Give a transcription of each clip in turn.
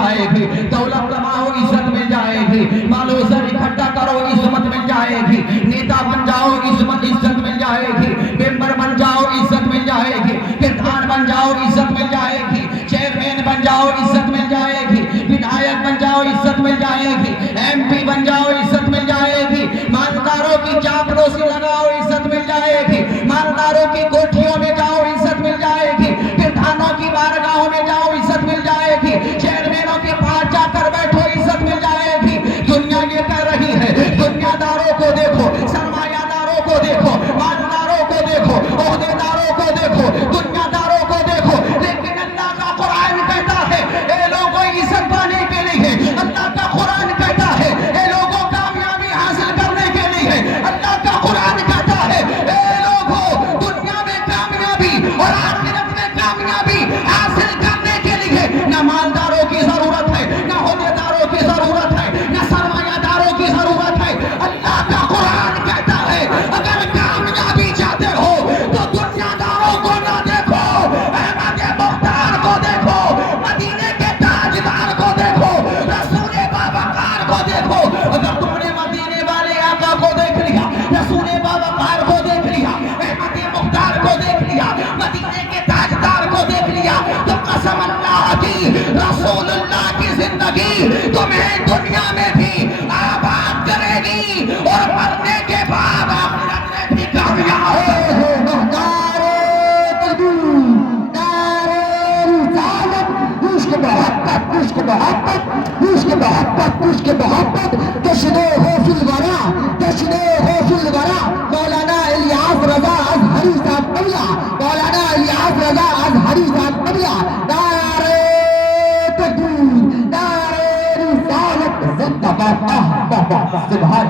جائے گی، دولت کماؤ عزت مل جائے گی، مال و زر اکٹھا کرو عظمت مل جائے گی، نیتا بن جاؤ عزت مل جائے گی، ممبر بن جاؤ عزت مل جائے گی، پردھان بن جاؤ عزت مل جائے گی، چیئرمین بن جاؤ عزت مل جائے گی، ودھایک بن جاؤ عزت مل جائے گی، ایم پی بن جاؤ عزت مل جائے گی، مالداروں کی چاپلوسی لگاؤ عزت مل جائے گی، مالداروں کی کوٹھیوں میں جاؤ عزت مل جائے گی، پردھانوں کی بارگاہوں میں جاؤ عزت مل جائے گی، چیئرمینوں کے پاس جا کر بیٹھو عزت مل جائے گی۔ دنیا یہ کہہ رہی ہے، دنیا داروں کو دیکھو، سرمایہ داروں کو دیکھو، مالداروں کو دیکھو، عہدے داروں کو دیکھو، دنیا داروں کو دیکھو، لیکن اللہ کا قرآن کہتا ہے اے لوگوں عزت پانے کے لیے، اللہ کا قرآن کہتا ہے اے لوگوں کامیابی حاصل کرنے کے لیے، اللہ کا قرآن کہتا ہے اے لوگوں دنیا میں کامیابی اور آخرت میں کامیابی حاصل کرنے کے لیے نہ مالداروں کی ضرورت ہے، نہ عہدے داروں کی ضرورت ہے، نہ سرمایہ داروں کی ضرورت ہے۔ اللہ کا قرآن کہتا ہے اگر کامیابی چاہتے ہو تو دنیا داروں کو نہ دیکھو، احمد مختار کو دیکھو، مدینے کے تاجدار کو دیکھو، رسول باباکار کو دیکھو۔ اگر تم نے مدینے والے آقا کو دیکھ لیا، رسول باباکار کو دیکھ لیا، احمد مختار کو دیکھ لیا، مدینے کے تاجدار کو دیکھ لیا، تو قسم اللہ کی رسول اللہ کی زندگی تمہیں دنیا میں بھی آباد کرے گی اور مرنے کے بعد آخرت میں بھی کامیاب ہوگی۔ محبت تشنو ہو فی الورا، تشنو ہو فی الورا۔ مولانا الیاس رضا ازہری صاحب قبلہ، مولانا الیاس رضا ازہری صاحب قبلہ، نعرہ تکبیر، نعرہ رسالت، زندہ باد سبحان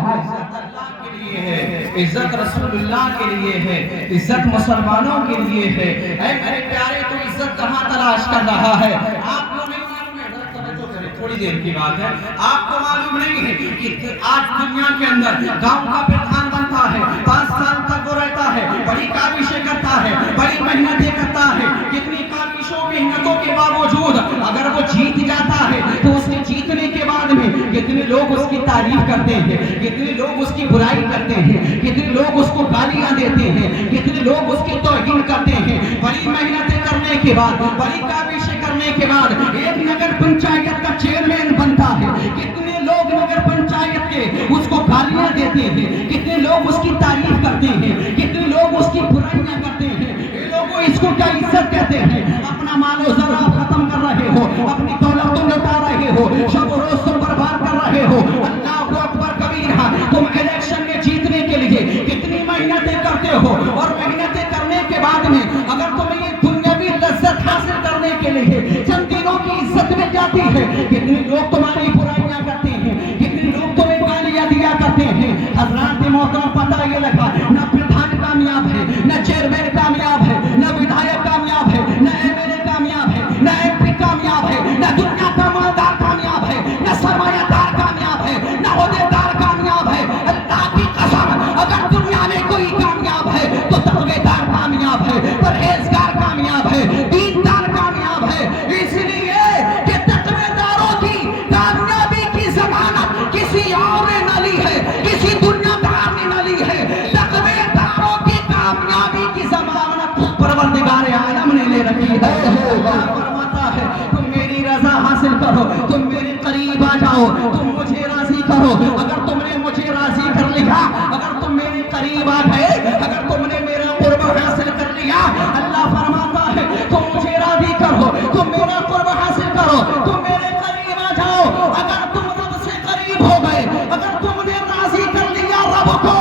عزت رسول اللہ کے لیے ہے، عزت مسلمانوں کے لیے ہے۔ اے میرے پیارے تو عزت کہاں تلاش کر رہا ہے؟ آپ کو نہیں معلوم ہے، توجہ کریں، تھوڑی دیر کی بات ہے، آپ کو معلوم نہیں ہے کہ آج دنیا کے اندر گاؤں کا پردھان بنتا ہے، 5 سال تک وہ رہتا ہے، بڑی کاوشیں کرتا ہے، بڑی محنتیں کرتا ہے، کتنی کاوشوں محنتوں کے باوجود اگر وہ جیت جاتا ہے تو اس کے جیتنے کے بعد میں کتنے لوگ اس کی تعریف کرتے ہیں، کتنے لوگ اس کی برائی کرتے ہیں، کتنے لوگ اس کو گالیاں دیتے ہیں، کتنے لوگ اس کی توہین کرتے ہیں۔ بڑی محنتیں کرنے کے بعد، بڑی کاوشیں کرنے کے بعد ایک نگر پنچایت کا چیئرمین بنتا ہے، کتنے لوگ نگر پنچایت کے اس کو گالیاں دیتے ہیں، کتنے لوگ اس کی تعریف کرتے ہیں، کتنے لوگ اس کی برائیاں کرتے ہیں۔ یہ لوگ اس کو کیا عزت کہتے ہیں؟ اپنا مال و زر آپ ختم کر رہے ہو، اپنی دولت تم لٹا رہے ہو، شب و روز تم برباد کر رہے ہو۔ اللہ اکبر کبیرہ، تم الیکشن میں جیتنے کے لیے کتنی محنتیں کرتے ہو، اور محنتیں کرنے کے بعد میں اگر تمہیں یہ دنیاوی لذت حاصل کرنے کے لیے چند دنوں کی عزت مل جاتی ہے، کتنے لوگ تمہاری برائیاں کرتے ہیں، کتنے لوگ تمہیں گالیاں دیا کرتے ہیں۔ حضرات محترم پتہ یہ لگا نہ پردھان کامیاب ہے، نہ چیئرمین کامیاب ہے، نہ ودھایک کامیاب ہے، نہ ایم ایل اے کامیاب ہے، نہ ایم پی کامیاب ہے، نہ دنیا کا مالدار کامیاب ہے، نہ سرمایہ دار کامیاب ہے، نہ عہدے دار کامیاب ہے۔ اللہ کی قسم اگر دنیا میں کوئی کامیاب ہے تو تقوی دار کامیاب ہے، پرہیزگار کامیاب ہے، دیندار کامیاب ہے۔ اس لیے کہ تقوی داروں کی کامیابی کی ضمانت کسی اور نے نہ لی ہے، کسی دنیا دار نے نہ لی ہے۔ تقوی داروں کی کامیابی کی ضمانت پروردگار عالم نے لے رکھی ہے۔ اللہ فرماتا ہے تم میری رضا حاصل کرو، تم میرے قریب آ جاؤ، تم مجھے راضی کرو۔ اگر تم نے مجھے راضی کر لیا، اگر تم میرے قریب آ گئے، اگر تم نے میرا قرب حاصل کر لیا، اللہ فرماتا ہے تم مجھے راضی کرو، تم میرا قرب حاصل کرو، تم میرے قریب آ جاؤ۔ اگر تم رب سے قریب ہو گئے، اگر تم نے راضی کر لیا رب کو،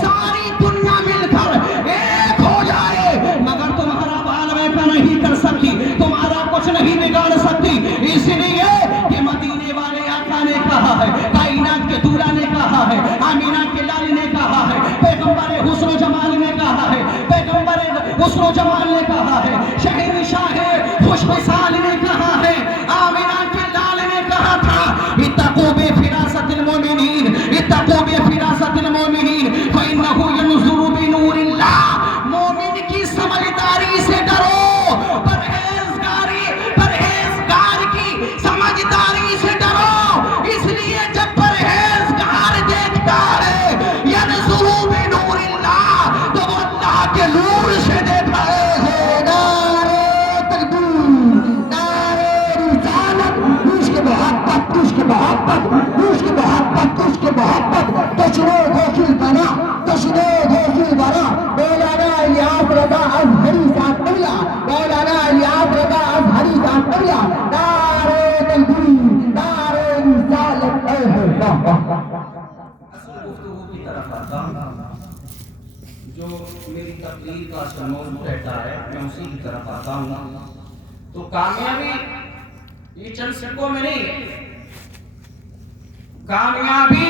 ساری دنیا مل کر ایک ہو جائے مگر تمہارا بال بیٹا نہیں کر سکتی، تمہارا کچھ نہیں بگاڑ سکتی۔ اس لیے کہ مدینے والے آقا نے کہا ہے، کائنات کے دولہ نے کہا ہے، آمینہ کے لال نے کہا ہے، پیغمبر حسن و جمال نے کہا ہے، پیغمبر حسن و جمال نے کہا ہے، شہنشاہ خوش مثال نے کہا ہے، آمینہ کے لال نے کہا تھا اتقوا بفراست المؤمنین، اتقوا بفراست المؤمنین فإنه ينظر بنور اللہ۔ مومن کی سمجھداری سے ڈرو، پرہیزگار کی سمجھداری عشق محبت عشق محبت تشنو غافل بنا تشنو غافل بنا مولانا الیاس رضا ازہری صاحب قبلہ مولانا الیاس رضا ازہری صاحب قبلہ نعرہ تکبیر نعرہ رسالت اصل گفتگو کی طرف آتا ہوں جو میری تقریر کا موضوع رہتا ہے میں اسی کی طرف آتا ہوں تو کامیابی یہ چند سکوں میں نہیں ہے کامیابی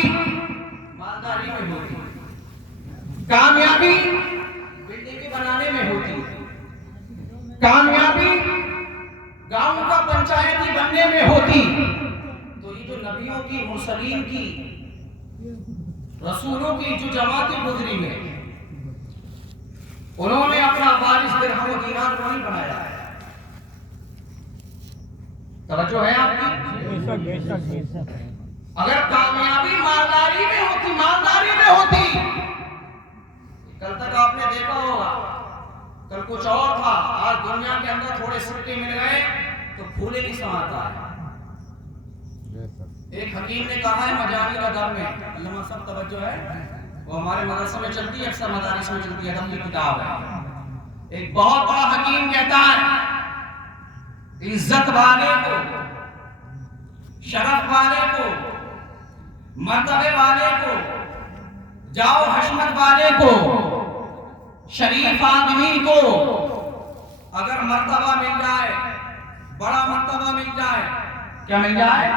مالداری میں ہوتی کامیابی بلڈنگ بنانے میں ہوتی کامیابی گاؤں کا پنچایتی بننے میں ہوتی تو یہ جو نبیوں کی مرسلین کی رسولوں کی جو جماعتیں گزری ہے انہوں نے اپنا وارث درہم و دینار کو نہیں بنایا ہے توجہ ہے آپ کی اگر کامیابی مالداری میں ہوتی کل تک آپ نے دیکھا ہوگا کل کچھ اور تھا آج دنیا کے اندر تھوڑے سکے مل گئے تو پھولے نہیں سماتا ہے ایک حکیم نے کہا ہے مجانی ادب میں علامہ صاحب توجہ ہے وہ ہمارے مدرسے میں چلتی ہے اکثر مدارس میں چلتی ہے ادب کی کتاب ہے ایک بہت بڑا حکیم کہتا ہے عزت والے کو شرف والے کو مرتبے والے کو جاؤ حشمت والے کو شریف آدمی کو اگر مرتبہ مل جائے بڑا مرتبہ مل جائے کیا مل جائے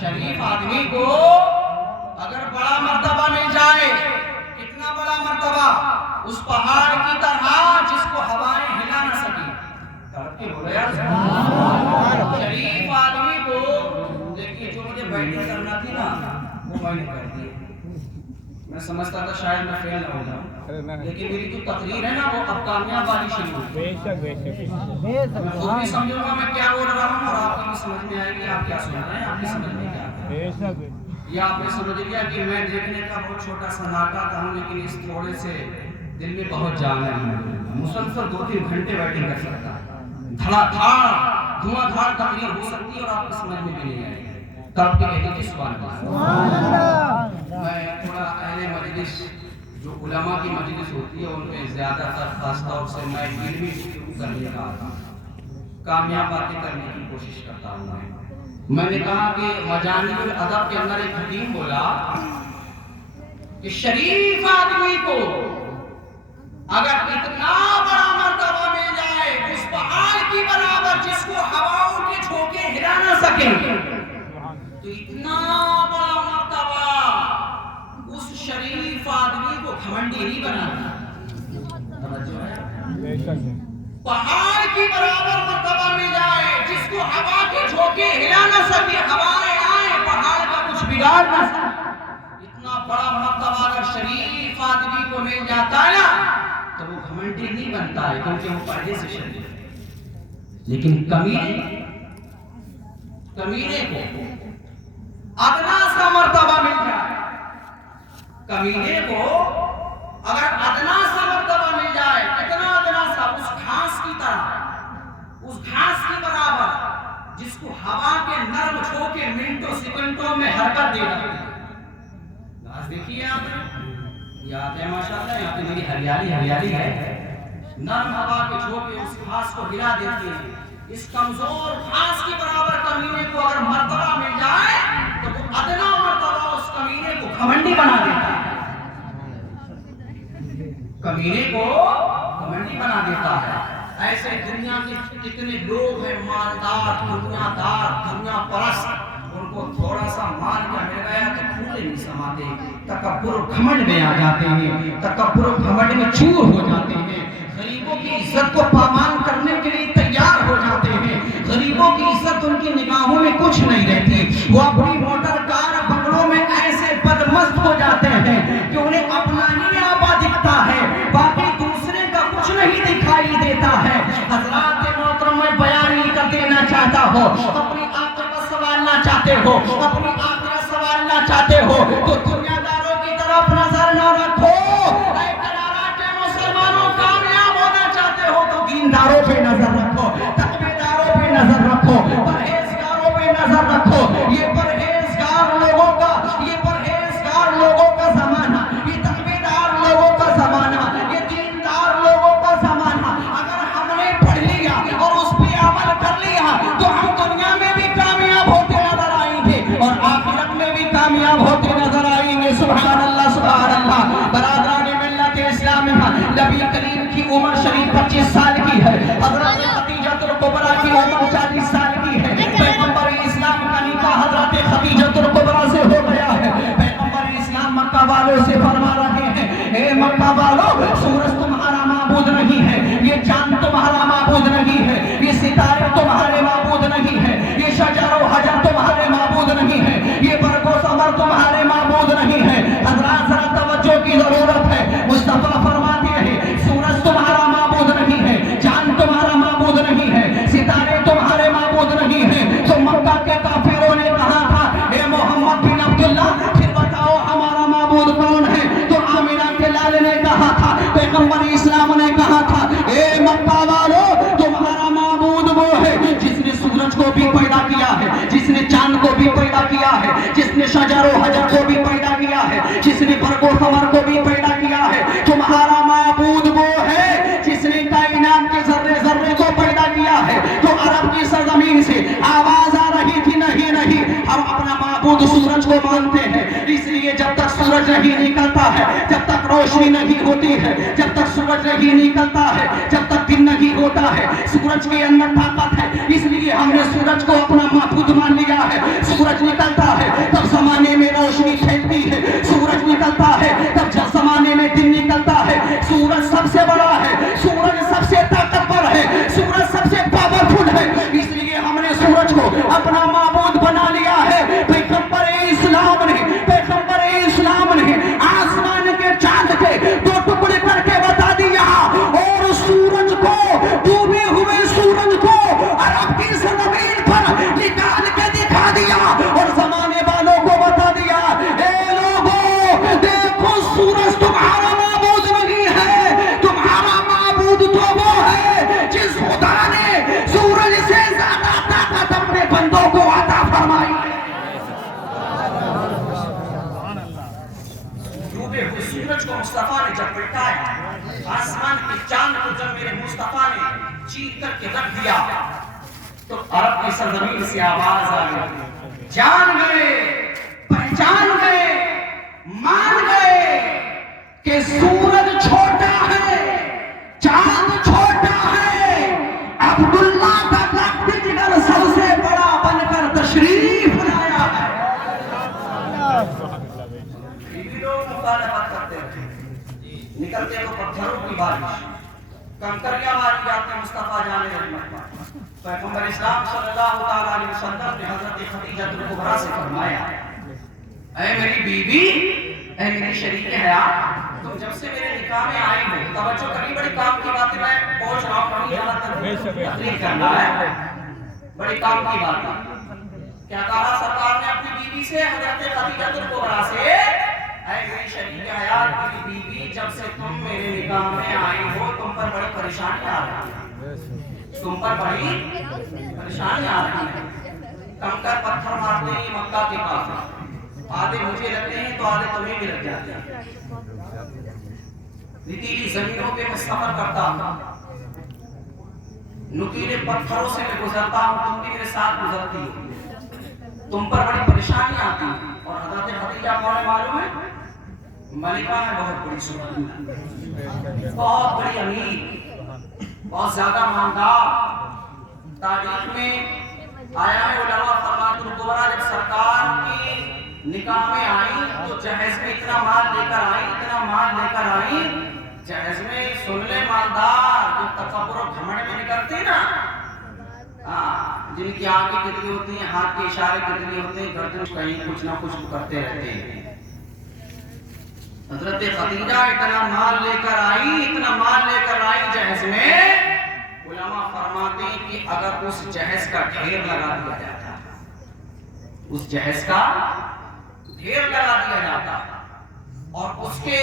شریف آدمی کو اگر بڑا مرتبہ مل جائے کتنا بڑا مرتبہ اس پہاڑ کی طرح جس کو ہوائیں ہلا نہ سکی شریف آدمی کو دیکھیے جو مجھے بیٹنگ کرنا تھی نا وہ میں نے کر دی میں سمجھتا تھا شاید میں فیل نہ ہو جاؤں لیکن میری جو تقریر ہے نا وہ اب کامیاب والی شروع ہے میں خود بھی سمجھوں گا میں کیا بول رہا ہوں اور آپ کی بھی سمجھ میں آئے گی آپ کیا سن رہے ہیں آپ کی سمجھ میں کیا ہے یہ آپ نے سمجھ لیا کہ میں دیکھنے کا بہت چھوٹا سا ناٹک ہوں لیکن اس تھوڑے سے دل میں بہت جان ہے مسلسل 2-3 گھنٹے بیٹنگ کر سکتا ہے دھڑا دھاڑ دھواں دھاڑ تقریر ہو سکتی ہے اور آپ کو سمجھ میں بھی نہیں آئے گی تب کے کہتے ہیں سبحان اللہ میں تھوڑا اہل مجلس جو علماء کی مجلس ہوتی ہے ان پہ زیادہ تر خاص طور سے میں علمی گفتگو کرنے کا آتا ہوں کامیاب باتیں کرنے کی کوشش کرتا ہوں میں نے کہا کہ مجانب الادب کے اندر ایک حکیم بولا کہ شریف آدمی کو اگر اتنا بڑا مرتبہ مل جائے اس پہاڑ کی برابر جس کو ہواؤں کے جھونکے ہلا نہ سکیں تو اتنا بڑا مرتبہ اس شریف آدمی کو گھمنڈی نہیں بنانا پہاڑ کی برابر مرتبہ مل جائے جس کو ہوا کے جھونکے ہلا نہ سکے ہوائیں آئیں پہاڑ کا کچھ بگاڑ نہ سکے اتنا بڑا مرتبہ اگر شریف آدمی کو مل جاتا ہے نا تو وہ گھمنڈی نہیں بنتا ہے کیونکہ وہ پہلے سے شریف ہے لیکن کمینے کو ادنا سا مرتبہ مل جائے کمینے کو اگر ادنا سا مرتبہ مل جائے اتنا ادنا سا اس گھاس کی طرح اس گھاس کی برابر جس کو ہوا کے نرم چھوکے منٹوں سیکنڈوں میں حرکت دے دیتی ہے گھاس دیکھیے آپ نے یاد ہے ماشاءاللہ یہاں پہ میری ہریالی ہے نرم ہوا کے چھوکے اس گھاس کو ہلا دیتی ہے اس کمزور گھاس کی برابر کمینے کو اگر مرتبہ مل جائے تو وہ ادنا مرتبہ اس کمینے کو گھمنڈی بنا دیتا ہے کمینے کو گھمنڈی بنا دیتا ہے ایسے دنیا کے کتنے لوگ ہیں مالدار دنیا دار دنیا پرست ان کو تھوڑا سا مال کیا مل گیا تو پھولے نہیں سماتے تکبر و گھمنڈ میں آ جاتے ہیں تکبر و گھمنڈ میں چور ہو جاتے ہیں غریبوں کی عزت کو پامال کرنے کے لیے تیار ہو جاتے ہیں غریبوں کی عزت ان کی نگاہوں میں کچھ نہیں رہتی وہ اپنی موٹر کار بنگلوں میں ایسے بدمست ہو جاتے ہیں کہ انہیں اپنا ہی آبا دکھتا ہے باقی دوسرے کا کچھ نہیں دکھائی دیتا ہے حضرات محترم میں بیان نہیں کر دینا چاہتا ہوں اپنی آخرت سوالنا چاہتے ہو اپنی آخرت سوالنا چاہتے ہو تو دنیا داروں کی طرف نظر نہ رکھو دینداروں پہ نظر رکھو تقوی داروں پہ نظر رکھو پرہیزگاروں پہ نظر رکھو یہ پرہیز سبحان اللہ سبحان اللہ. برادران ملت اسلام نبی کریم کی عمر شریف 25 سال کی ہے. حضرت خدیجہ الکبریٰ کی عمر 40 سال کی ہے. پیغمبر اسلام کا نکاح حضرت خدیجہ الکبریٰ سے ہو گیا ہے. پیغمبر اسلام مکہ والوں سے فرما رہے ہیں اے مکہ والوں سورج تمہارا معبود نہیں ہے, یہ چاند تمہارا معبود نہیں ہے, یہ ستارے تمہارے معبود نہیں ہے, یہ شجر و حجر تمہارے معبود نہیں ہے, یہ برگ و ثمر تمہارے معبود نہیں ہے. حضرات ذرا توجہ کی ضرورت ہے. مصطفیٰ فرماتے ہیں سورج تمہارا معبود نہیں ہے, چاند تمہارا معبود نہیں ہے, ستارے تمہارے معبود نہیں ہیں. تو مکہ کے کافروں نے کہا تھا اے محمد بن عبداللہ پھر بتاؤ ہمارا معبود کون ہے. تو آمنہ کے لال نے کہا تھا, پیغمبر اسلام نے کہا تھا اے مکہ والو تمہارا معبود وہ ہے جس نے سورج کو بھی پیدا کیا ہے, جس نے چاند کو بھی پیدا کیا ہے, جس نے شجر و حجر کو بھی پیدا کیا ہے, جس نے برگ و ثمر کو بھی پیدا کیا ہے. تمہارا معبود وہ ہے جس نے کائنات کے ذرے ذرے کو پیدا کیا ہے. تو عرب کی سرزمین سے آواز آ رہی تھی نہیں نہیں ہم اپنا معبود سورج کو مانتے ہیں. اس لیے جب تک سورج نہیں نکلتا ہے, جب تک روشنی نہیں ہوتی ہے, جب تک سورج نہیں نکلتا ہے, جب تک دن نہیں ہوتا ہے, سورج کے اندر طاقت ہے. اس لیے ہم نے سورج کو اپنا معبود مان لیا ہے. سورج نکلتا ہے تب زمانے میں روشنی پھیلتی ہے, سورج نکلتا ہے تب زمانے میں دن نکلتا ہے. سورج سب سے بڑا ہے, سورج سب سے طاقتور ہے, سورج سب سے پاورفل ہے. اس لیے ہم نے سورج کو اپنا معبود بنا لیا ہے. پیغمبر اسلام نے آسمان کے چاند کے 2 ٹکڑے کر کے بتا دیا اور سورج کو ڈوبے ہوئے سورج کو عرب کی زمین پر نکال کے دکھا دیا اور زمانے والوں کو بتا دیا اے لوگوں دیکھو سورج تمہارا معبود نہیں ہے, تمہارا معبود تو وہ ہے جس خدا نے سورج سے زیادہ طاقت اپنے بندوں کو عطا فرمائی. سورج کو مصطفیٰ نے جب پلٹایا, آسمان کے چاند کو جب میرے مصطفیٰ نے چیر کر کے رکھ دیا تو عرب کی سرزمین سے آواز آ گئی, جان گئے, پہچان گئے, مان گئے کہ سورج چھوٹا ہے, چاند چھوٹا ہے, عبداللہ کا لخت جگر سب سے بڑا بن کر تشریف لایا ہے. مخالفت کرتے ہیں, نکلتے تو پتھروں کی بارش, کنکریاں ماری جاتے مصطفیٰ جان رحمت پر. پیغمبر اسلام صلی اللہ علیہ وسلم نے حضرت خدیجہ الکبریٰ سے فرمایا اے میری بیوی, اے میری شریک حیات, تم جب سے میرے نکاح میں آئی ہو, توجہ کریں بڑی کام کی باتیں میں پہنچ رہا ہوں, یہاں تک تقریر کرنا ہے, بڑی کام کی بات ہے. کیا کہا سرکار نے اپنی بیوی سے, حضرت خدیجہ الکبریٰ سے اے میری شریک حیات, میری بیوی جب سے تم میرے نکاح میں آئی ہو تم پر بڑی پریشانی آ رہی ہے, تم پر بڑی پریشانی آ رہی ہے. کنکر پتھر مارتے ہیں مکہ کے کافر, آدھے مجھے لگتے ہیں تو آدھے تمہیں بھی لگ جاتے ہیں. ریتیلی زمینوں پہ میں سفر کرتا ہوں, نکیلے پتھروں سے میں گزرتا ہوں, تم بھی میرے ساتھ گزرتی ہو, تم پر بڑی پریشانی آتی ہے. اور حضرت خدیجہ کون ہے معلوم ہے؟ ملکہ ہے, بہت بڑی سلطان, بہت بڑی امیر, بہت زیادہ مالدار. تاریخ میں آیا ہے علماء فرماتے الکبریٰ جب سرکار کی نکاح میں آئی تو جہیز میں اتنا مال لے کر آئی, اتنا مال لے کر آئی, جہیز میں سن لے مالدار جو تکبر و گھمنڈ میں نکلتے نا, جن کی آنکھیں کتنی ہوتی ہیں, ہاتھ کے اشارے کتنی ہوتے ہیں, گردن کہیں کچھ نہ کچھ کرتے رہتے ہیں. حضرت خدیجہ اتنا مال لے کر آئی, اتنا مال لے کر آئی جہیز میں, علماء فرماتے ہیں کہ اگر اس جہیز کا ڈھیر لگا دیا جاتا, اس جہیز کا ڈھیر لگا دیا جاتا اور اس کے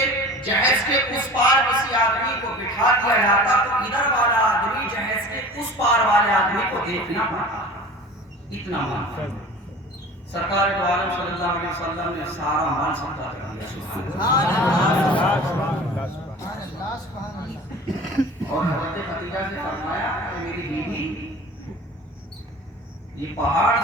جہیز کے اس پار کسی آدمی کو بٹھا دیا جاتا تو ادھر والا آدمی جہیز کے اس پار والے آدمی کو دیکھنا پڑتا. اتنا مال سرکار دو عالم صلی اللہ علیہ وسلم نے سارا مال صدقہ کر دیا. اور حضرت خدیجہ سے فرمایا کہ میری بیوی یہ پہاڑ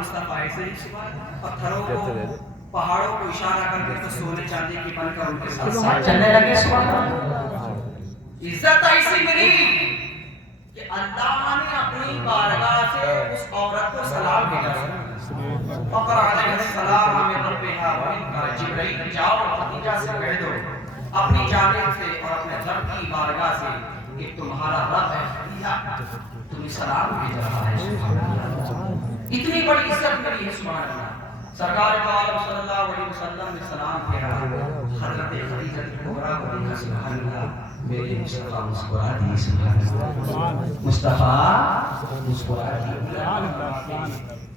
مصطفیٰ ایسے ہی پتھروں کو پہاڑوں کو اشارہ کر کے تو سونے چاندی کی بن کر ان کے ساتھ ساتھ چلنے لگے. سبحان اللہ. عزت ایسی ملی کہ اللہ نے اپنی بارگاہ سے اس عورت کو سلام بھیجا. فقر علیہ السلام من ربها ومن جبرائیل جاؤ خدیجہ سے کہہ دو اپنی جانب سے اور اپنے رب کی بارگاہ سے کہ تمہارا رب ہے خدیجہ تمہیں سلام بھیج رہا ہے. سبحان اللہ. اتنی بڑی عزت ملی ہے. سبحان اللہ. سرکار عالم صلی اللہ علیہ وسلم نے سلام پھیرا. حضرت خدیجہ کبریٰ کو دیکھا. سبحان اللہ. میرے مصطفیٰ مسکرا دی. سبحان اللہ. مصطفیٰ مسکرا دی.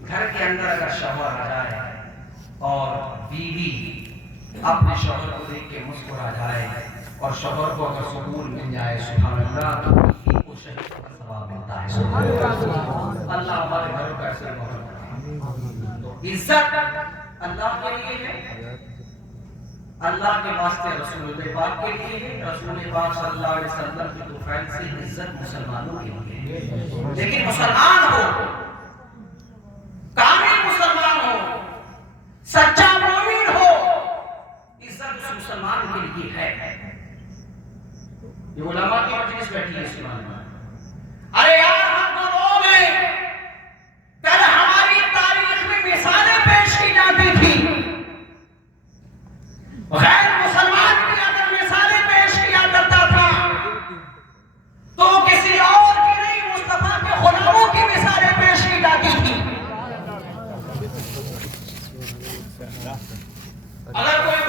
گھر کے اندر اگر شوہر آ جائے اور بیوی اپنے شوہر کو دیکھ کے مسکرا جائے اور شوہر کو اگر سکون مل جائے. سبحان اللہ. تو بیوی کو شہید کا ثواب ملتا ہے. سبحان اللہ. اللہ ہمارے گھروں کا ایسے ماحول بنائے. تو عزت اللہ کے لیے ہے, اللہ کے واسطے رسول پاک کے لیے ہے. رسول پاک صلی اللہ علیہ وسلم کی توفیق سے عزت مسلمانوں کے لیے ہے. لیکن مسلمان ہو, کامل مسلمان ہو, سچا مومن ہو, عزت اس مسلمان کے لیے ہے. یہ علماء کی مجلس بیٹھی ہے. سبحان اللہ. ارے یار ہم تو لوگ ہیں, پہلے ہماری تاریخ میں مثالیں پیش کی جاتی تھی. غیر مسلمان بھی اگر مثالیں پیش کیا کرتا تھا تو کسی اور کی نہیں, مصطفیٰ کے غلاموں کی مثالیں پیش کی جاتی تھی. اگر کوئی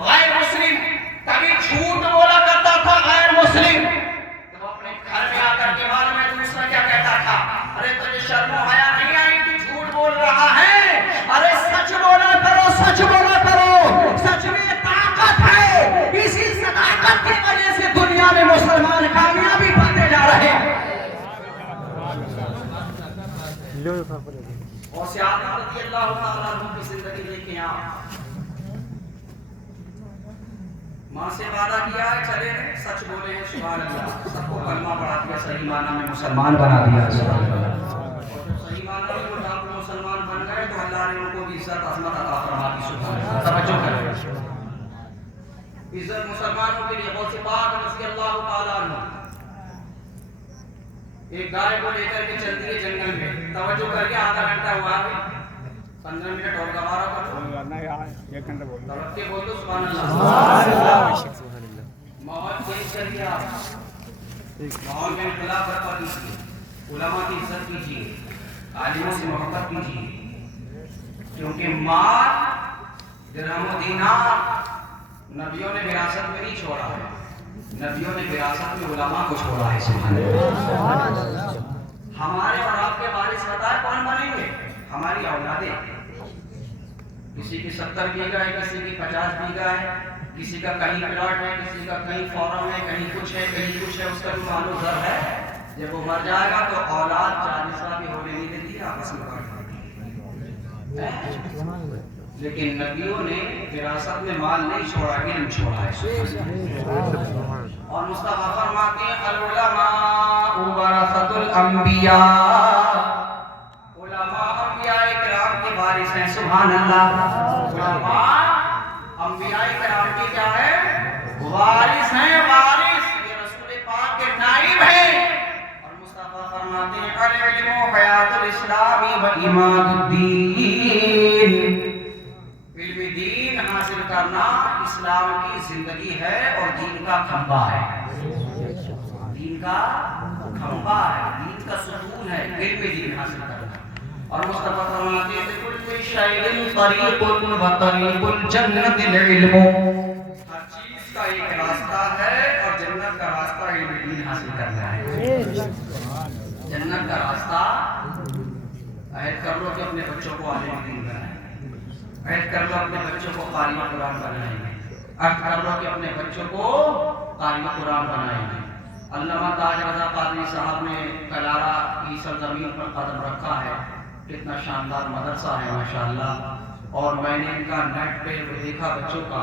غیر مسلم کبھی جھوٹ بولا کرتا تھا, غیر مسلم, تو اپنے گھر میں آ کر کے بعد میں دوسرا کیا کہتا تھا, ارے تجھے شرم و حیا نہیں آئی کہ جھوٹ بول رہا ہے, ارے سچ بولا کرو, سچ بولا کرو, سچ میں طاقت ہے. اسی صداقت کی وجہ سے دنیا میں مسلمان کامیابی پاتے جا رہے ہیں. اور سیادہ رضی اللہ تعالیٰ عنہ کی زندگی دیکھیں آپ. ماں سے وعدہ کیا ہے چلے ہیں, سچ بولے ہیں. سبحان اللہ. سب کو کلمہ پڑھا دیا, صحیح معنی میں مسلمان بنا دیا. سبحان اللہ. اور جب صحیح معنی میں وہ ڈاکو مسلمان بن گئے تو اللہ نے ان کو بھی عزت عظمت عطا فرما دی. سبحان اللہ. توجہ کریں. عزت مسلمانوں کے لیے. غوث پاک رضی اللہ تعالیٰ عنہ ایک گائے کو لے کر کے چل دیے جنگل میں. توجہ کر کے آدھا گھنٹہ ہوا ہے, 15 منٹ اور گوارا کر دو. توجہ بول دو. سبحان اللہ. ماحول چینج کر دیا. ماحول میں انقلاب برپا کیجیے. علماء کی عزت کیجیے, عالموں سے محبت کیجیے, کیونکہ مال درہم و دینار نبیوں نے وراثت میں نہیں چھوڑا ہے. نبیوں نے وراثت میں علماء کو چھوڑا ہے. سبحان اللہ. ہمارے اور آپ کے وارث بتائے کون بنیں گے؟ ہماری اولادیں. کسی کی 70 بیگھہ ہے, کسی کی 50 بیگھہ ہے, کسی کا کہیں پلاٹ ہے, کسی کا کہیں فارم ہے, کہیں کچھ ہے, کہیں کچھ ہے. اس کا بھی مال و زر ہے. جب وہ مر جائے گا تو اولاد 40 سال کی ہونے نہیں دیتی, آپس میں بانٹ دیتی ہے. لیکن نبیوں نے وراثت میں مال نہیں چھوڑا, علم چھوڑا ہے. اور مصطفیٰ فرماتے ہیں العلماء ورثۃ الانبیاء. علماء انبیاء کرام کے وارث ہیں. سبحان اللہ. علماء انبیاء کرام کے کیا ہے؟ وارث ہیں. وارث یہ رسول پاک کے نائب ہیں. اور مصطفیٰ فرماتے ہیں العلم حیات الاسلام و اماد الدین. علم دین حاصل کرنا اسلام کی زندگی ہے اور دین کا کھمبا ہے. دین کا کھمبا ہے, دین کا ستون ہے علم دین حاصل کرنا. اور مصطفیٰ فرماتے ہیں کل شیء طریق و طریق الجنت العلم. ہر چیز کا ایک راستہ ہے اور جنت کا راستہ علم دین حاصل کرنا ہے. جنت کا راستہ عہد کر لو کہ اپنے بچوں کو عالم دین بنائیں. عہد کر لو اپنے بچوں کو قاری قرآن بنائیں گے. عہد کر لو کہ اپنے بچوں کو قاری قرآن بنائیں گے. علامہ تاج رضا قادری صاحب نے کلارا کی سرزمین پر قدم رکھا ہے. کتنا شاندار مدرسہ ہے ماشاءاللہ. اور میں نے ان کا نیٹ پہ دیکھا بچوں کا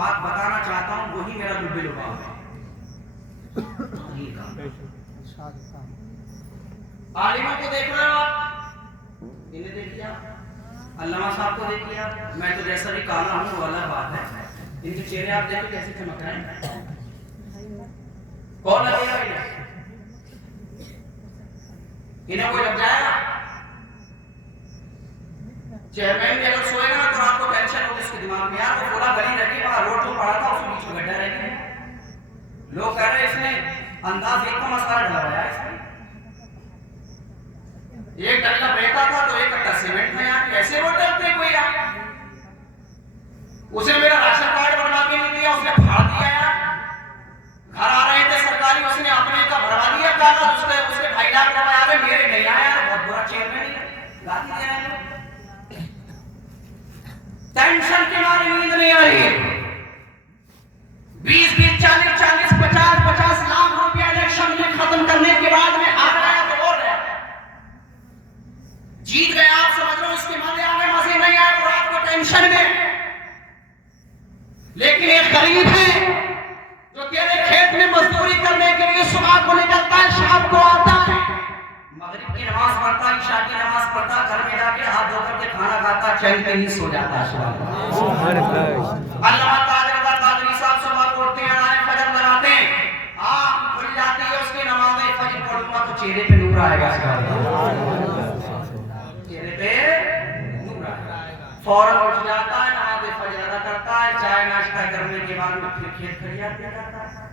بات بتانا چاہتا ہوں وہی میرا لب لباب ہے. عالموں کو دیکھ رہے ہو آپ, انہیں دیکھ لیا, علامہ صاحب کو دیکھ لیا, میں تو جیسا بھی کالا ہوں وہ الگ بات ہے, ان کے چہرے آپ دیکھو کیسے چمک رہے ہیں. کون لگے گا انہیں کوئی لگ جائے گا؟ چیئرمین بھی اگر سوئے گا نا تو آپ کو ٹینشن ہوگی اس کے دماغ میں, یار وہ پورا گلی رہی وہاں روڈ جو پڑا تھا اس کے بیچ میں گڈھا رہ گیا. لوگ کہہ رہے اس نے انداز ایک کا مسئلہ ڈلوایا اس نے, ایک ڈنڈا بیٹا تھا تو ایک کٹا سیمنٹ میں یار کیسے وہ ڈرتے کوئی یار. اسے میرا راشن کارڈ بنوا کے نہیں دیا, اس نے پھاڑ دیا یار. گھر آ رہے تھے سرکاری, اس نے اپنے کا بھروا دیا کاغذ, اس نے 2.5 لاکھ روپے آ گئے, میرے نہیں آیا. بہت برا چیئرمین ہے, گالی دے رہے ہیں. ٹینشن کے مارے نیند نہیں آ رہی ہے. 20 40 50 لاکھ روپے الیکشن میں ختم کرنے کے بعد میں آ رہا تو بول رہا جیت گئے آپ سمجھ رہے ہو, اس کے مزے آ گئے, مزے نہیں آئے اور آپ کو ٹینشن میں. لیکن ایک غریب ہے جو تیرے کھیت میں مزدوری کرنے کے لیے صبح کو نکلتا ہے, شام کو آتا ہے, مغرب کی نماز پڑھتا ہے, عشاء کی نماز پڑھتا ہے, گھر میں جا کے ہاتھ دھو کر کے کھانا کھاتا ہے, چین پہ ہی سو جاتا ہے. اللہ تعالی قادری صاحب صبح کو اٹھتے ہیں, فجر لگاتے ہیں, آنکھ کھل جاتی ہے اس کی, نماز فجر پڑھوں گا تو چہرے پہ نور آئے گا, چہرے پہ نور آئے گا. فوراً اٹھ جاتا ہے, نماز فجر ادا کرتا ہے, چائے ناشتہ کرنے کے بعد میں پھر کھیت کھلیان پہ جاتا ہے.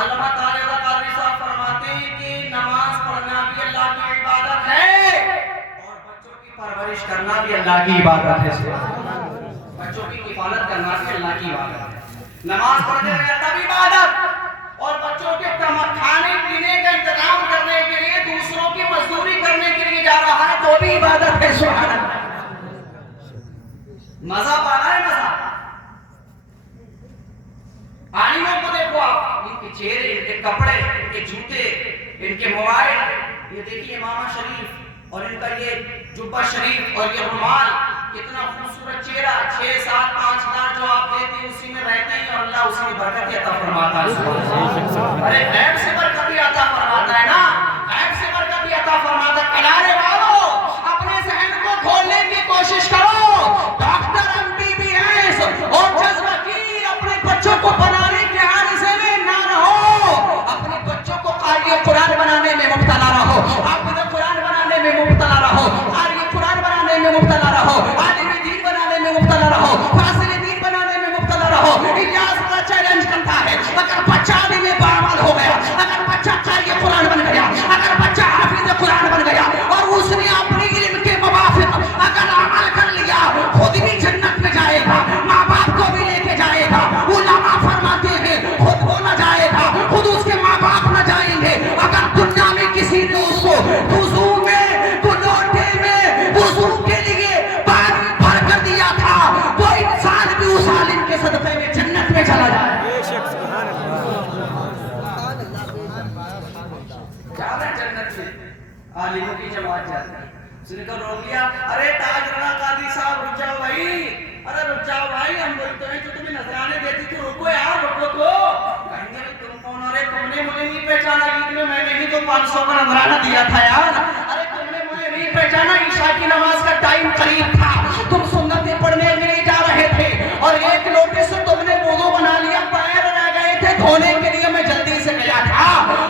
اللہ تعالی قادری صاحب فرماتے ہیں کہ نماز پڑھنا بھی اللہ کی عبادت ہے اور بچوں کی پرورش کرنا بھی اللہ کی عبادت ہے. بچوں کی کفالت کرنا بھی اللہ کی عبادت ہے. نماز پڑھنے کا تب عبادت, اور بچوں کے کھانے پینے کا انتظام کرنے کے لیے دوسروں کی مزدوری کرنے کے لیے جا رہا ہے تو بھی عبادت ہے. سبحان اللہ, مزہ پانا ہے مزہ. عالموں کو دیکھو آپ, ان کے چہرے, ان کے کپڑے, ان کے جوتے, ان کے موبائل, یہ دیکھیے امامہ شریف اور ان کا یہ جبہ شریف اور یہ رومال, کتنا خوبصورت چہرہ. 6 7 5 لاکھ جو آپ دیتے ہیں اسی میں رہتے ہیں اور اللہ اسی میں برکت عطا فرماتا ہے. ارے غیب سے برکت عطا فرماتا ہے نا, غیب سے برکت عطا فرماتا ہے. کنارے والوں اپنے ذہن کو کھولنے کی کوشش کرو. ڈاکٹر MBBS اور جذبہ کی اپنے بچوں کو بنانے کے عارضے میں نہ رہو, اپنے بچوں کو قاری قرآن بنانے میں مبتلا رہو, حافظ قرآن بنانے میں مبتلا رہو, قاری قرآن بنانے میں مبتلا رہو, عالم دین بنانے میں مبتلا رہو, فاصل دین بنانے میں مبتلا رہو. الیاس بڑا چیلنج کرتا ہے, اگر بچہ عالم باعمل ہو گیا, اگر بچہ قاری قرآن بن گیا, اگر بچہ حافظ قرآن بن گیا اور اس نے اپنے علم کے موافق اگر عمل کر لیا, خود بھی جنت میں جائے گا, ماں باپ کو بھی لے کے جائے گا. علماء فرماتے ہیں خود وہ نہ جائے گا, خود اس کے ماں باپ نہ جائیں گے. اگر دنیا میں کسی نے اس کو وضو میں, لوٹے میں وضو کے لیے پانی بھر کر دیا تھا, وہ انسان بھی اس عالم کے صدقے میں جنت میں چلا جائے. جنت میں عالموں کی جماعت جاتی ہے. اس نے کہا روک لیا, ارے تاج رضا قادری صاحب رک جاؤ بھائی, ارے رک جاؤ بھائی, ہم بولتے ہیں جو تمہیں نذرانے دیتی تھی, رکو یار رکو تو. کہیں گے تم کون ہو, رہے تم نے مجھے نہیں پہچانا, عید میں میں نے ہی تو 500 کا نذرانہ دیا تھا یار. ارے تم نے مجھے نہیں پہچانا, عشاء کی نماز کا ٹائم قریب تھا, تم سنتیں پڑھنے کے لیے جا رہے تھے اور ایک لوٹے سے تم نے وضو بنا لیا, پیر رہ گئے تھے دھونے کے لیے, میں جلدی سے گیا تھا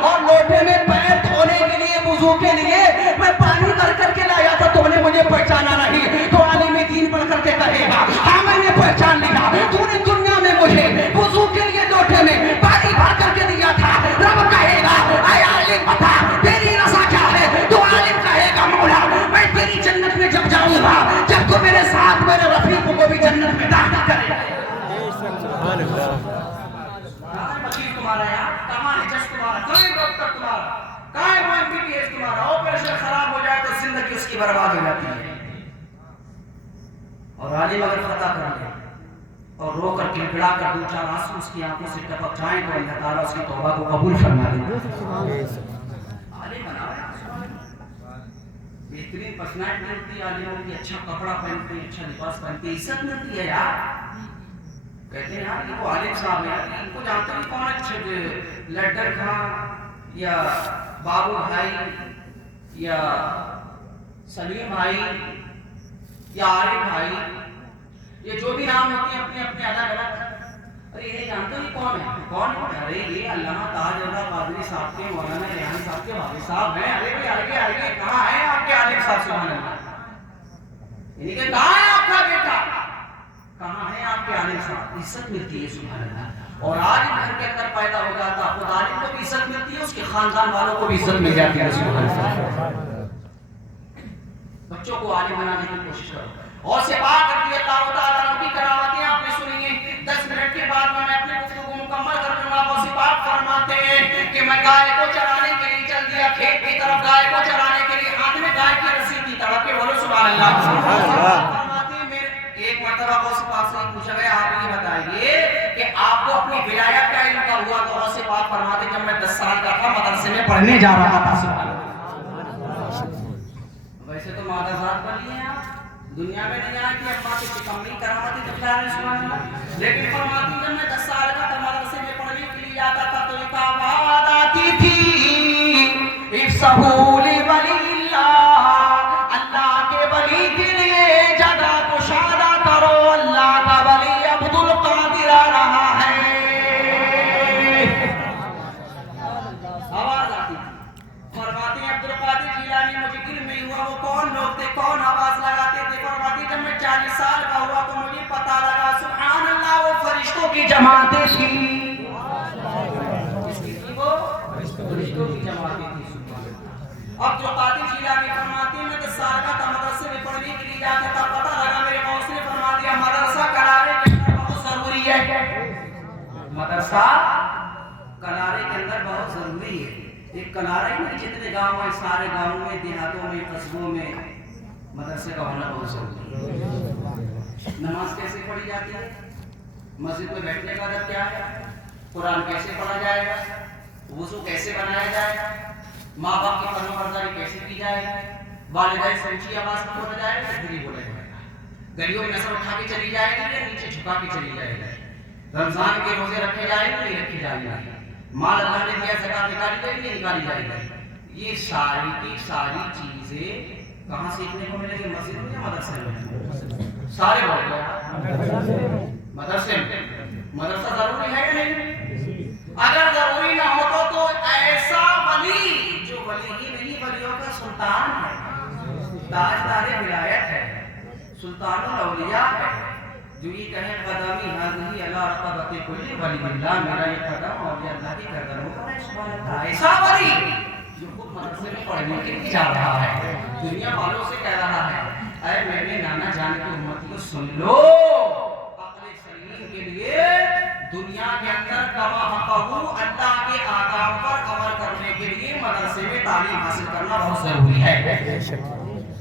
اور لوٹے میں پیر دھونے کے لیے وضو کے لیے میں پانی بھر کر کے لایا تھا, تم نے مجھے پہچانا نہیں. تو عالم دین پڑھ کر کے کہے گا ہاں میں نے پہچان لیا, تو نے دنیا میں مجھے وضو کے لیے لوٹے میں پانی بھر کر کے دیا تھا. رب کہے گا اے عالم بتا تیری رضا کیا ہے, تو عالم کہے گا مولا میں تیری جنت میں جب جاؤں گا جب تو میرے ساتھ میرے رفیق کو بھی جنت میں داخل کرے گا. سبحان اللہ. کہاں وکیل تمہارا یار, کہاں ہے جج تمہارا, کہاں ہے ڈاکٹر تمہارا, کہاں ہے وہ MBBS تمہارا. آپریشن خراب ہو جائے تو زندگی اس کی برباد ہو جاتی ہے. اور عالم اگر خطا کر لے اور رو کر گڑگڑا کر 2 4 آنسو اس کی آنکھوں سے ٹپک جائیں تو اللہ تعالیٰ اس کی توبہ کو قبول فرما دے. عالم بناوے, بہترین پرسنالٹی ملتی ہے عالموں کی, اچھا کپڑا پہنتے ہیں, اچھا لباس پہنتے ہیں, عزت ملتی ہے یار. کہتے ہیں یار یہ وہ عالم صاحب ہیں، ان کو جانتے ہیں کون اچھے لڈر خان یا بابو بھائی یا سلیم بھائی یا عارف بھائی، یہ جو بھی نام ہوتے ہیں اپنے اپنے الگ الگ، ارے یہ جانتے ہو کون ہے؟ کون ہے؟ ارے یہ علامہ تاج اللہ قادری صاحب کے مولانا ریحان صاحب کے والد صاحب ہیں۔ ارے بھائی آگے آئیے، کہاں ہے آپ کے عالم صاحب؟ سبحان اللہ، یعنی کہ کہاں ہے آپ کا بیٹا؟ کہاں ہے آپ کے عالم صاحب؟ عزت ملتی ہے سبحان اللہ۔ اور آج گھر کے اندر پیدا ہو جاتا، خود عالم کو بھی عزت ملتی ہے، اس کے خاندان والوں کو بھی عزت مل جاتی ہے سبحان اللہ۔ بچوں کو عالم بنانے کی کوشش کرو۔ اور سے پاک رضی اللہ تعالیٰ عنہ کی کرامتیں آپ نے سنی ہیں۔ 10 منٹ کے بعد میں اپنے گفتگو مکمل کر دوں گا۔ وہ سے پاک فرماتے ہیں کہ میں گائے کو چرانے کے لیے چل دیا کھیت کی طرف، گائے کو چرانے کے لیے ہاتھ میں گائے کی رسی تھی، تڑپ کے بولو سبحان اللہ۔ فرماتے ہیں میرے ایک مرتبہ وہ سے پاک سے پوچھا گیا آپ یہ بتائیے کہ آپ کو اپنی ولایت کا علم کب ہوا؟ تو وہ سے پاک فرماتے جب میں 10 سال کا تھا، مدرسے میں پڑھنے جا رہا تھا سبحان اللہ۔ ویسے تو معجزات بنی ہیں آپ، دنیا میں نہیں آئے کہ اللہ کی کمی کرامتی دکھلا رہے سبحان اللہ، لیکن فرماتی جب میں 10 سال کا تھا، مدرسے میں پڑھنے کے لیے جاتا تھا تو ایک آواز آتی تھی افسحوا لولی اللہ، اللہ کے ولی کے لیے جگہ کشادہ کرو، اللہ کا ولی عبد القادر آ رہا ہے۔ آواز آتی تھی، فرماتے ہیں عبد القادر جیلانی مجھے علم نہیں ہوا وہ کون لوگ تھے، کون آواز لگاتے تھے۔ فرماتی جب میں 40 سال کا ہوا تو مجھے پتا لگا سبحان اللہ وہ فرشتوں کی جماعتیں تھیں۔ کس کی تھی وہ؟ فرشتوں کی جماعتیں تھیں سبحان اللہ۔ عبد القادر جیلانی فرماتے ہیں میں 10 سال کا تھا، مدرسے میں پڑھنے کے لیے جاتا تھا، پتا لگا میرے غوث نے فرما دیا مدرسہ کرارے کے اندر بہت ضروری ہے، مدرسہ کنارے کے اندر بہت ضروری ہے۔ ایک کنارہ ہی نہیں، جتنے گاؤں ہیں سارے گاؤں میں، دیہاتوں میں، قصبوں میں مدرسے کا ہونا بہت ضروری ہے۔ نماز کیسے پڑھی جاتی ہے؟ مسجد میں بیٹھنے کا ادب کیا ہے؟ قرآن کیسے پڑھا جائے گا؟ وضو کیسے بنایا جائے گا؟ ماں باپ کی فرما برداری کیسے کی جائے گی؟ والدین سے اونچی آواز میں بولا جائے گا، دھیرے بولا جائے گا؟ گلیوں میں نظر اٹھا کے چلی جائے گی یا نیچے جھکا کے چلی جائے گی؟ رمضان کے روزے رکھے جائیں گے نہیں رکھے جائیں گے؟ مال اللہ نے دیا زکات نکالی جائے گی نہیں نکالی جائے گی؟ یہ ساری کی ساری چیزیں کہاں سیکھنے کو ملے گی؟ مسجد میں یا مدرسے میں؟ سارے بول رہے مدرسے میں۔ مدرسہ ضروری ہے کہ نہیں؟ اگر ضروری نہ ہو تو ایسا ولی جو ولی ہی نہیں ولیوں کا سلطان ہے، تاجدار ولایت ہے، سلطان الاولیاء ہے، جو یہ کہیں قدمی حاضری اللہ رقبت کلی ولی اللہ، میرا یہ قدم اولیاء اللہ کی قدموں پر ہے سبحان اللہ۔ ایسا ولی جو خود مدرسے میں پڑھنے کے لیے جا رہا ہے، دنیا والوں سے کہہ رہا ہے اے میرے نانا جان کی امتیوں سن لو، عقل سلیم کے لیے دنیا کے اندر کما حقہ اللہ کے آداب پر عمل کرنے کے لیے مدرسے میں تعلیم حاصل کرنا بہت ضروری ہے۔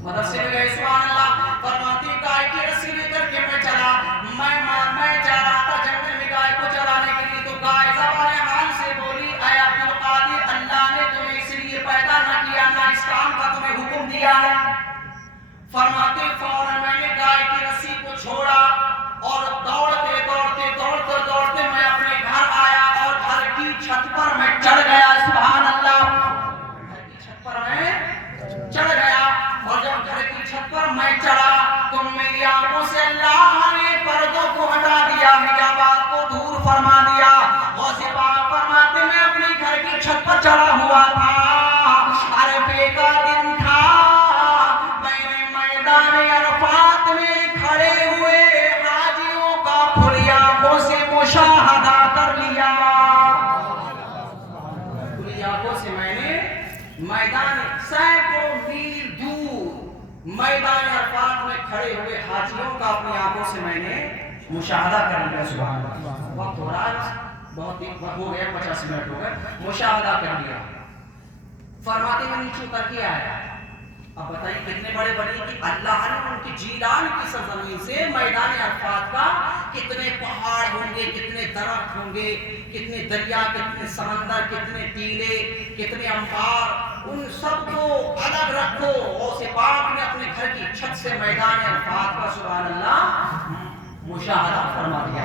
مدرسے میں گئے سبحان اللہ، فرماتی گائے کی رسی لے کر کے میں چلا، میں جا رہا تھا جنگل میں گائے کو چرانے کے لیے، تو گائے زبان حال سے بولی اے عبد القادر اللہ نے تمہیں اس لیے پیدا نہ کیا نہ اس کام کا تمہیں حکم دیا ہے۔ فرماتے فوراً میں نے گائے کی رسی کو چھوڑا اور دوڑتے دوڑتے دوڑتے دوڑتے میں اپنے گھر آیا اور گھر کی چھت پر میں چڑھ گیا سبحان اللہ۔ گھر کی چھت پر میں چڑھ گیا اور جب گھر کی چھت پر میں چڑھا تو میری آنکھوں سے اللہ نے پردوں کو ہٹا دیا، حجابات کو دور فرما دیا۔ غوث پاک فرماتے میں اپنی گھر کی چھت پر چڑھا ہوا تھا، عرفے کا دن تھا، میں نے میدان عرفات میں کھڑے ہوئے حاجیوں کا کھلی آنکھوں سے مشاہدہ کر لیا۔ کھلی آنکھوں سے میں نے میدان سینکڑوں میل دور میدان عرفات میں کھڑے ہوئے حاجیوں کا اپنی آنکھوں سے میں نے مشاہدہ کر لیا سبحان اللہ۔ وقت ہو رہا ہے، بہت ہو گیا، 50 منٹ ہو گئے، مشاہدہ کر لیا۔ فرماتے میں نیچے اتر کے آیا، اب بتائیے کتنے بڑے ولی کہ اللہ نے ان کی جیلان کی سرزمین سے میدان عرفات کا کتنے پہاڑ ہوں گے، کتنے درخت ہوں گے، کتنے دریا، کتنے سمندر، کتنے ٹیلے، کتنے انہار، ان سب کو الگ رکھو۔ غوث پاک نے اپنے گھر کی چھت سے میدان عرفات کا سبحان اللہ مشاہدہ فرما دیا۔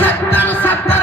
70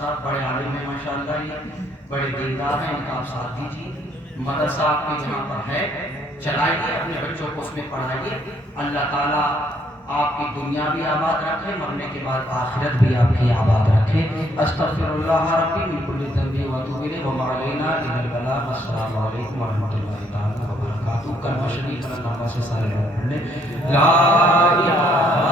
صاحب بڑے عالم ہیں ماشاءاللہ، یہ بڑے دیندار ہیں، ان کا آپ ساتھ دیجیے۔ مدرسہ آپ کے یہاں پر ہے، چلائیے، اپنے بچوں کو اس میں پڑھائیے۔ اللہ تعالیٰ آپ کی دنیا بھی آباد رکھے، مرنے کے بعد آخرت بھی آپ کی آباد رکھے۔ استغفر اللہ ربی من کل ذنب و اتوب الیہ وما علینا الا البلاغ۔ السلام علیکم ورحمۃ اللہ تعالی وبرکاتہ۔ کلمہ شریف اللہ سے سارے لوگ پڑھ لیں۔ لا الہ